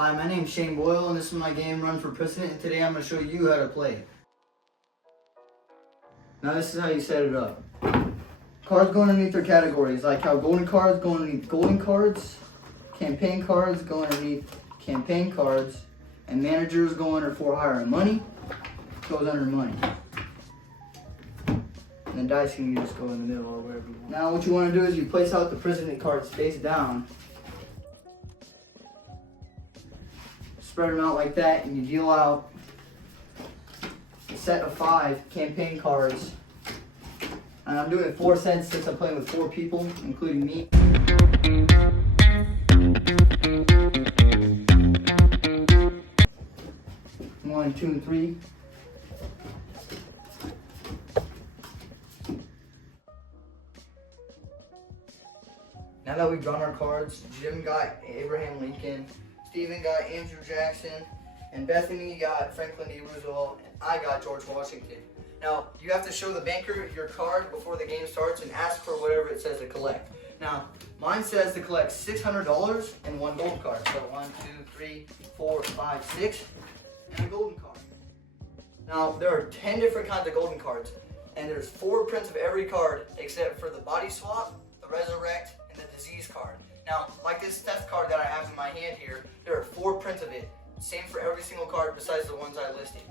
Hi, my name's Shane Boyle, and this is my game Run for President, and today I'm going to show you how to play. Now this is how you set it up. Cards go underneath their categories, like how golden cards go underneath golden cards, campaign cards go underneath campaign cards, and managers go under for hire. And money goes under money. And then dice can just go in the middle or wherever you want. Now what you want to do is you place out the president cards face down. Spread them out like that, and you deal out a set of 5 campaign cards. And I'm doing it 4 cents since I'm playing with 4 people, including me. 1, 2, and 3. Now that we've drawn our cards, Jim got Abraham Lincoln, Steven got Andrew Jackson, and Bethany got Franklin D. Roosevelt, and I got George Washington. Now, you have to show the banker your card before the game starts and ask for whatever it says to collect. Now, mine says to collect $600 and 1 gold card. So 1, 2, 3, 4, 5, 6, and a golden card. Now, there are 10 different kinds of golden cards, and there's 4 prints of every card except for the body swap, the resurrect, and the disease card. Now, like this theft card that I have in my hand here, there are 4 prints of it. Same for every single card besides the ones I listed.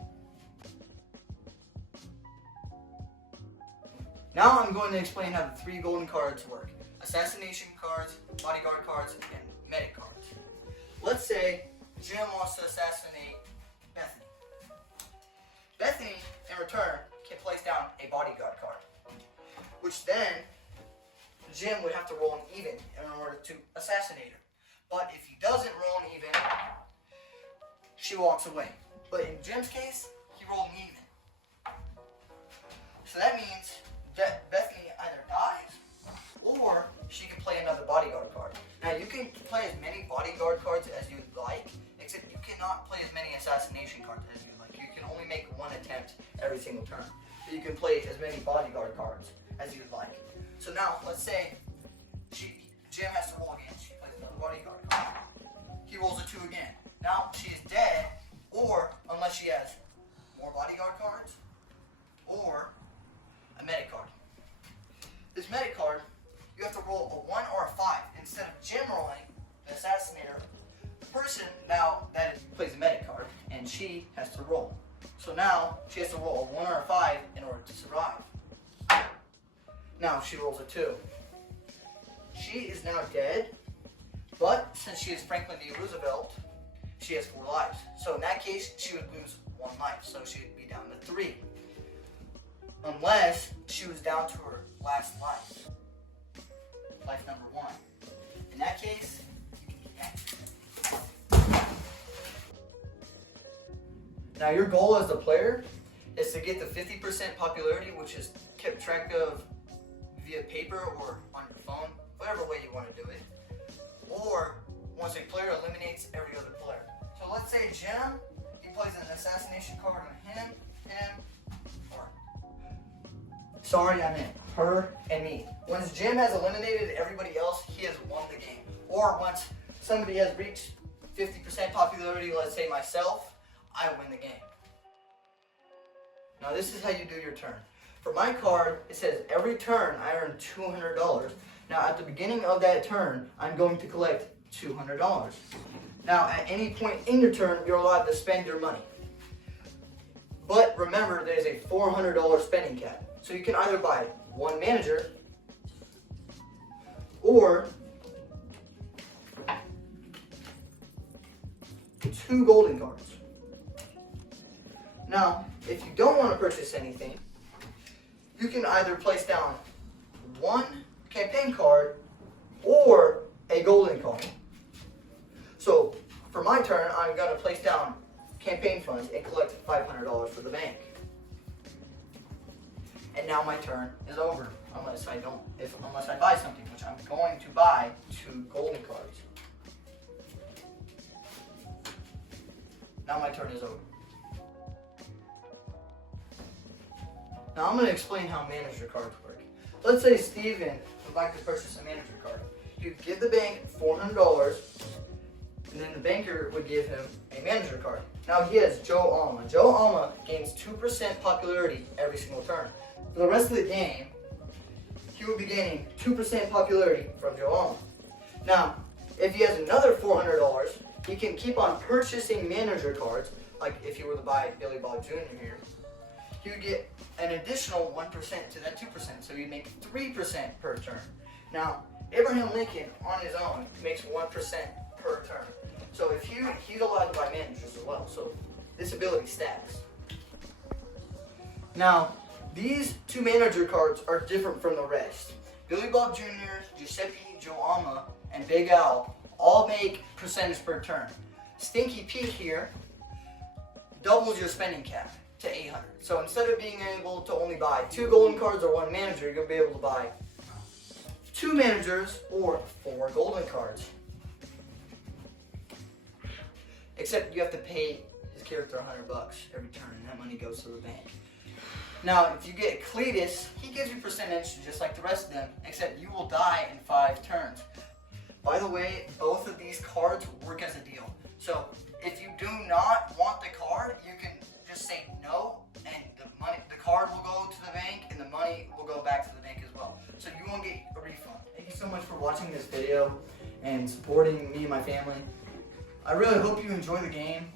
Now I'm going to explain how the 3 golden cards work. Assassination cards, bodyguard cards, and medic cards. Let's say Jim wants to assassinate Bethany. Bethany, in return, can place down a bodyguard card, which then Jim would have to roll an even in order to assassinate her. But if he doesn't roll an even, she walks away. But in Jim's case, he rolled an even. So that means that Bethany either dies or she can play another bodyguard card. Now you can play as many bodyguard cards as you'd like, except you cannot play as many assassination cards as you'd like. You can only make 1 attempt every single turn. But you can play as many bodyguard cards as you'd like. So now, let's say Jim has to roll again. She plays another bodyguard card. He rolls a 2 again. Now she is dead, or unless she has more bodyguard cards, or a medic card. This medic card, you have to roll a 1 or a 5. Instead of Jim rolling the assassinator, the person now that plays a medic card, and she has to roll. So now she has to roll a 1 or a 5 in order to survive. Now she rolls a 2. She is now dead, but since she is Franklin D. Roosevelt, she has 4 lives. So in that case, she would lose 1 life, so she would be down to 3. Unless she was down to her last life. Life number 1. In that case, you can get. Now your goal as the player is to get the 50% popularity, which is kept track of via paper or on your phone, whatever way you want to do it. Or once a player eliminates every other player. So let's say Jim, he plays an assassination card on him, or sorry, I meant her and me. Once Jim has eliminated everybody else, he has won the game. Or once somebody has reached 50% popularity, let's say myself, I win the game. Now this is how you do your turn. For my card, it says every turn I earn $200. Now at the beginning of that turn, I'm going to collect $200. Now at any point in your turn, you're allowed to spend your money. But remember, there's a $400 spending cap. So you can either buy 1 manager or 2 golden cards. Now, if you don't want to purchase anything, you can either place down 1 campaign card or a golden card. So for my turn, I'm going to place down campaign funds and collect $500 for the bank. And now my turn is over, unless I buy something, which I'm going to buy 2 golden cards. Now my turn is over. Now I'm going to explain how manager cards work. Let's say Steven would like to purchase a manager card. You give the bank $400, and then the banker would give him a manager card. Now he has Joe Alma. Joe Alma gains 2% popularity every single turn. For the rest of the game, he will be gaining 2% popularity from Joe Alma. Now, if he has another $400, he can keep on purchasing manager cards, like if he were to buy Billy Bob Jr. here. He would get an additional 1% to that 2%, so he'd make 3% per turn. Now, Abraham Lincoln on his own makes 1% per turn. So if he's allowed to buy managers as well, so this ability stacks. Now, these two manager cards are different from the rest. Billy Bob Jr., Giuseppe, Joe Alma, and Big Al all make percentage per turn. Stinky Pete here doubles your spending cap to 800. So instead of being able to only buy 2 golden cards or 1 manager, you'll be able to buy 2 managers or 4 golden cards. Except you have to pay his character $100 every turn, and that money goes to the bank. Now, if you get Cletus, he gives you percentage just like the rest of them, except you will die in 5 turns. By the way, both of these cards work as a deal. So if you do not want the card, you can just say no, and the card will go to the bank, and the money will go back to the bank as well. So you won't get a refund. Thank you so much for watching this video and supporting me and my family. I really hope you enjoy the game.